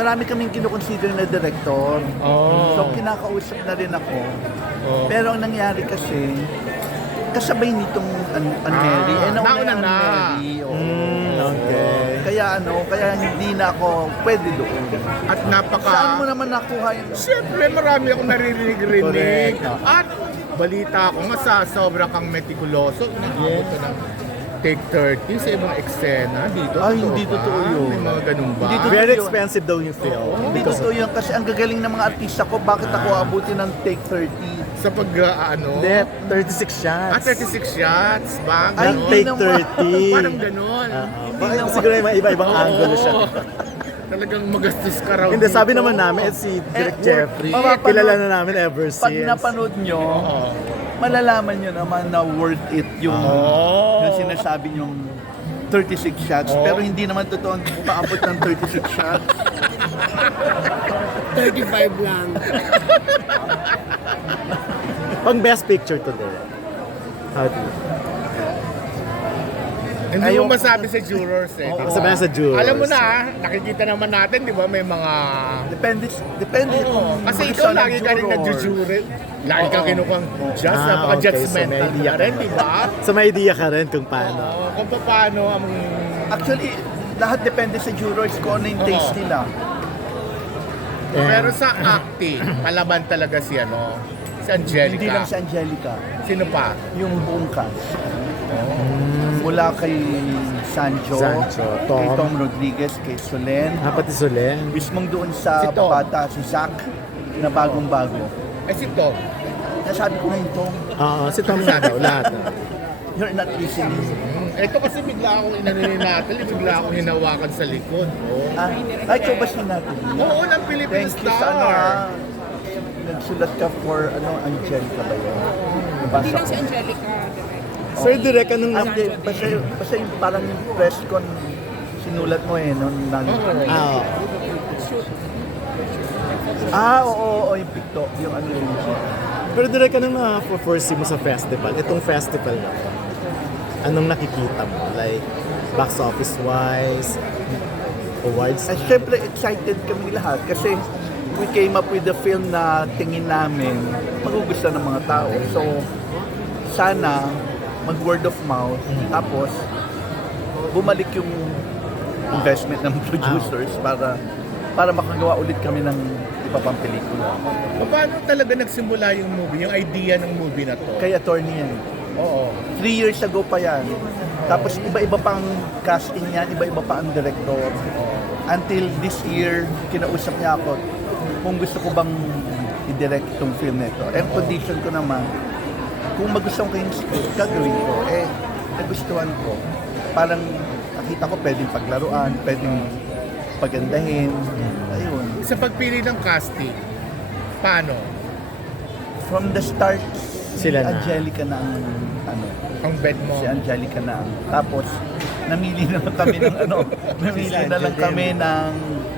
marami kaming kinukonsider na director. So kinakausap na rin ako. Pero ang nangyari kasi, kasabay nitong Mary. Nauna na. Mary. Kaya kaya hindi na ako pwede doon. At Saan mo naman nakuha yun? Siyempre, marami akong naririnig. At balita ko nga sa sobra kang metikuloso. Inaabot ko ng take 30 sa ibang eksena dito. Ay, hindi ba? totoo yun. May mga ganun ba? Hindi totoo. Very expensive daw yung film. Hindi totoo yun kasi ang gagaling ng mga artista ko, bakit ako abutin ng take 30? Sa pag, Hindi, 36 shots. 36 shots ba? Ay, Ganon? Take naman. 30. Parang ganon. Baka siguro may iba-ibang angulo siya. Talagang magastos ka raw. Hindi, sabi dito. naman namin, si Direk Jeffrey, mapapanood- kilala na namin ever since. Pag napanood nyo, malalaman nyo naman na worth it yung sinasabi nyong 36 shots. Pero hindi naman totoo paabot ng 36 shots. 35 lang. Pang best picture to Direk. How do you? Hindi Ayaw mo ko- masabi sa jurors eh. di ba? Sabihin sa jurors. Alam mo na, nakikita naman natin, di ba, may mga... Depende kung Kasi gusto ikaw ng lagi ka rin juror. nag-jure. Lagi kang kinukuhang just, Ah, okay. napaka-judgmental So, may idea ka ka rin, na. di ba? So may idea ka rin kung paano. Kung paano ang... Actually, lahat depende sa jurors kung ano yung taste nila. Pero sa acting, palaban talaga si si Angelica. Hindi lang si Angelica, Sino pa? yung buong cast. Mula kay Sancho, kay Tom. Tom Rodriguez, kay Solen, Pati Solen. mismong doon sa Si Tom. bata, si Zach, na bagong-bago. Si Tom. Nasabi ko na yung Tom, Oo, si Tom na daw, lahat. you're not listening. Ito kasi bigla akong inanunin natin, bigla akong hinawakan sa likod. Ay, ikaw ba si natin? Oo, ng Philippine Thank you sa Star. nagsulat ka for Angelica ba yun? Hindi Nabasa lang ko. si Angelica. Sir Direk, anong Hindi, basta yung parang yung press con sinulat mo nung Ah, oo, yung picto, yung ano yun. pero Direk, anong na-foresee mo sa festival? Itong festival na to. Anong nakikita mo? Like, box office wise, awards? At syempre excited kami lahat kasi we came up with the film na tingin namin magugustuhan ng mga tao. So, sana mag-word of mouth, tapos bumalik yung investment ng producers para makagawa ulit kami ng iba pang pelikula. Paano talaga nagsimula yung movie, yung idea ng movie na to? Kay attorney yan. Oo. 3 years ago pa yan. Tapos iba-iba pang casting yan, iba-iba pa ang director. Until this year, kinausap niya ako kung gusto ko bang i-direct itong film nito. And condition ko naman, kung magustuhan ko yung script, gagawin ko. Nagustuhan ko. Parang nakita ko pwedeng paglaruan, pwedeng pagandahin. Ayun. Sa pagpili ng casting, paano? From the start, Sila si na. Angelica na ang Ang bet mo? si Angelica na. Tapos, namili na lang kami ng namili na lang kami ng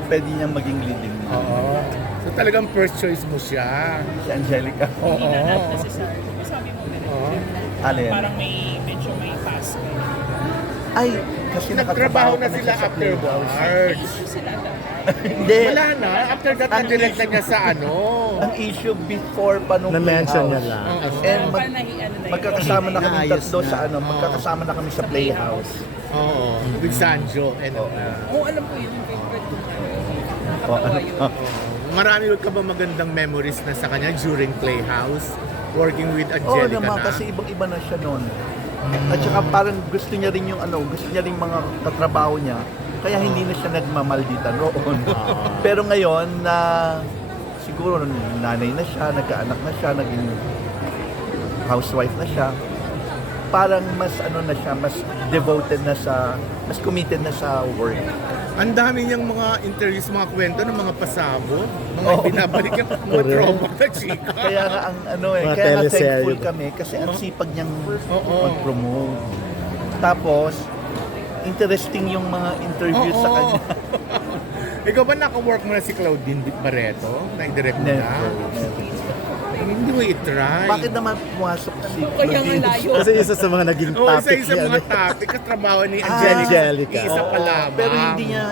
pwede niyang maging leading. Oo. So talagang first choice mo siya. Si Angelica. Oo. Hindi na necessary. Sabi mo ganun. Alin? Parang medyo may pass. Ay, kasi Nagtrabaho na kami sila sa Playhouse. afterwards. Issue sila daw. Hindi. Wala na. After that, Ang na-direct na niya sa Ang issue before pa nung Na-mention niya Playhouse. lang. And Parang ano na yun. magkakasama na kami Naayos tatlo na. sa magkakasama na kami sa Playhouse. Oo. With Sanjo and Oo, alam ko yun. Favorite ko. Oh, Nakakatawa yun. Marami ka ba magandang memories na sa kanya during Playhouse? Working with Oo Angelica naman, na? kasi ibang-iba na siya noon. At saka parang gusto niya rin yung gusto niya rin mga katrabaho niya. Kaya hindi na siya nagmamaldita noon. Pero ngayon na siguro nanay na siya, nagkaanak na siya, naging housewife na siya. Parang mas na siya, mas devoted na sa, mas committed na sa work. Ang dami niyang mga interviews, mga kwento ng mga pasabo, mga Oo. binabalik yung mga Correct. throwback na chika. Kaya nga ang Mga kaya nga teleserye thankful ba? kami kasi ang sipag niyang Oo. mag-promote. Tapos interesting yung mga interviews sa Oo. kanya. Ikaw ba naka-work mo na si Claudine Barreto? Na-direct mo na? Never. Hindi mo i-try. Bakit naman pumasok si Kaya nga Claudine? layo. Kasi isa sa mga naging Oo, topic isa niya. mga topic, katrabaho ni Ah, Angelica. Angelica. Isa pa Oo, lamang. pero hindi niya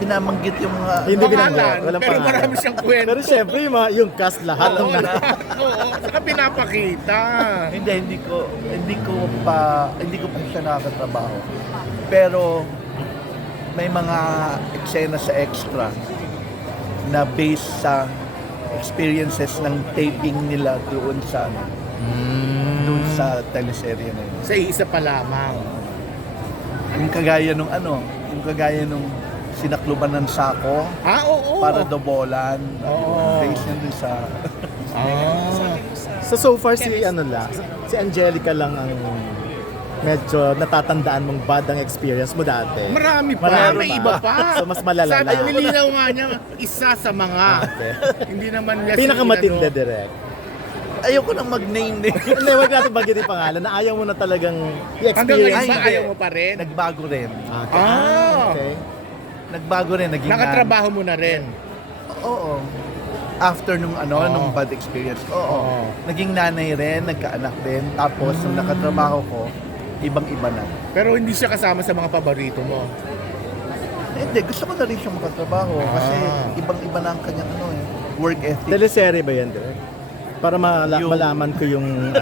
binabanggit yung mga... Hindi binanggit. Pangalan, Walang pero pangalan. marami siyang kwento. Pero syempre, yung cast lahat ng Oo, oo, saka pinapakita. hindi ko pa siya nakakatrabaho. Pero may mga eksena sa extra na based sa experiences ng taping nila doon sa doon sa teleserye na yun. Sa isa pa lamang. Yung kagaya nung sinakluban ng sako Oo. para dobolan. Oo. Based yun dun sa... So far, si Angelica lang ang medyo natatandaan mong bad ang experience mo dati. Marami pa, Marami may pa. iba pa. So, mas malala Sabi, na. nilinaw nga niya, isa sa mga. Okay. Hindi naman niya Pinakamatindi direct. Ayoko nang mag-name eh. Hindi, wag natin banggitin yung pangalan na ayaw mo na talagang Hanggang ngayon i-experience. ba Ay, ayaw mo pa rin? Nagbago rin. Okay. Nagbago rin. Naging Nakatrabaho mo na rin. Oo. After nung nung bad experience. Oo. Naging nanay rin, nagkaanak din. Tapos nung nakatrabaho ko, ibang-iba na. Pero hindi siya kasama sa mga paborito mo. Hindi, gusto ko na rin siyang makatrabaho kasi ibang-iba na ang kanyang work ethic. Teleserye ba yan, direct? Para Yung- malaman ko yung...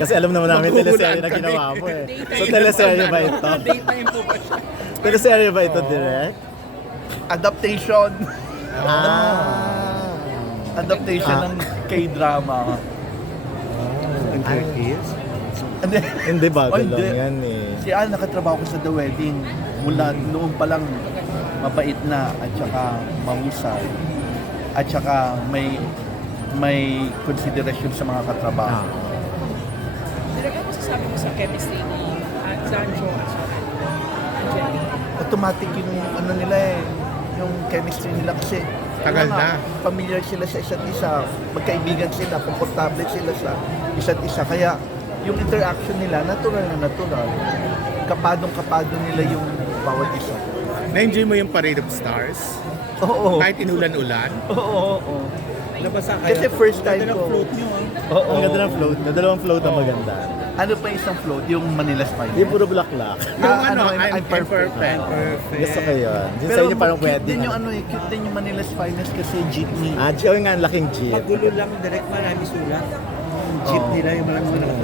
kasi alam naman namin teleserye na Maghuhulaan ginawa kami. mo eh. So teleserye ba ito? Daytime po ba siya? Teleserye ba ito, direct? Adaptation. Ah. Adaptation ng K-drama. Ang 30s? Hindi. Hindi bago Oh, lang hindi. yan eh. Si Al nakatrabaho ko sa The Wedding. Mula noon pa lang mabait na at saka mahusay. At saka may konsiderasyon sa mga katrabaho. Direk, ano masasabi mo sa chemistry ni Zanjo at saka Angelica? Automatic yung nila yung chemistry nila kasi Tagal na. Familiar sila sa isa't isa, magkaibigan sila, komportable sila sa isa't isa. Kaya yung interaction nila, natural na natural. Kapadong-kapado nila yung bawat isa. Na-enjoy mo yung Parade of Stars? Oo. Kahit inulan-ulan? Oo. Kasi first time ko. Oo. Ang ganda ng float. Na dalawang float ang maganda. Ano pa isang float? Yung Manila Spider. Yung puro bulaklak. Yung I'm perfect. Gusto ko yun. Yung sa Pero inyo parang cute wedding. din yung cute din yung Manila's Finest kasi jeepney. Oh, yung nga, ang laking jeep. Magulo lang direct, marami sulat. Yung jeep Oo. nila, yung maraming sulat.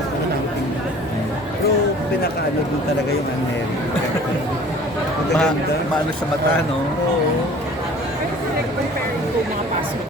Pero pinakaano doon talaga yung Anel. Magaganda. Maano sa mata, no? Oo. Pero direct comparing ko mga past mo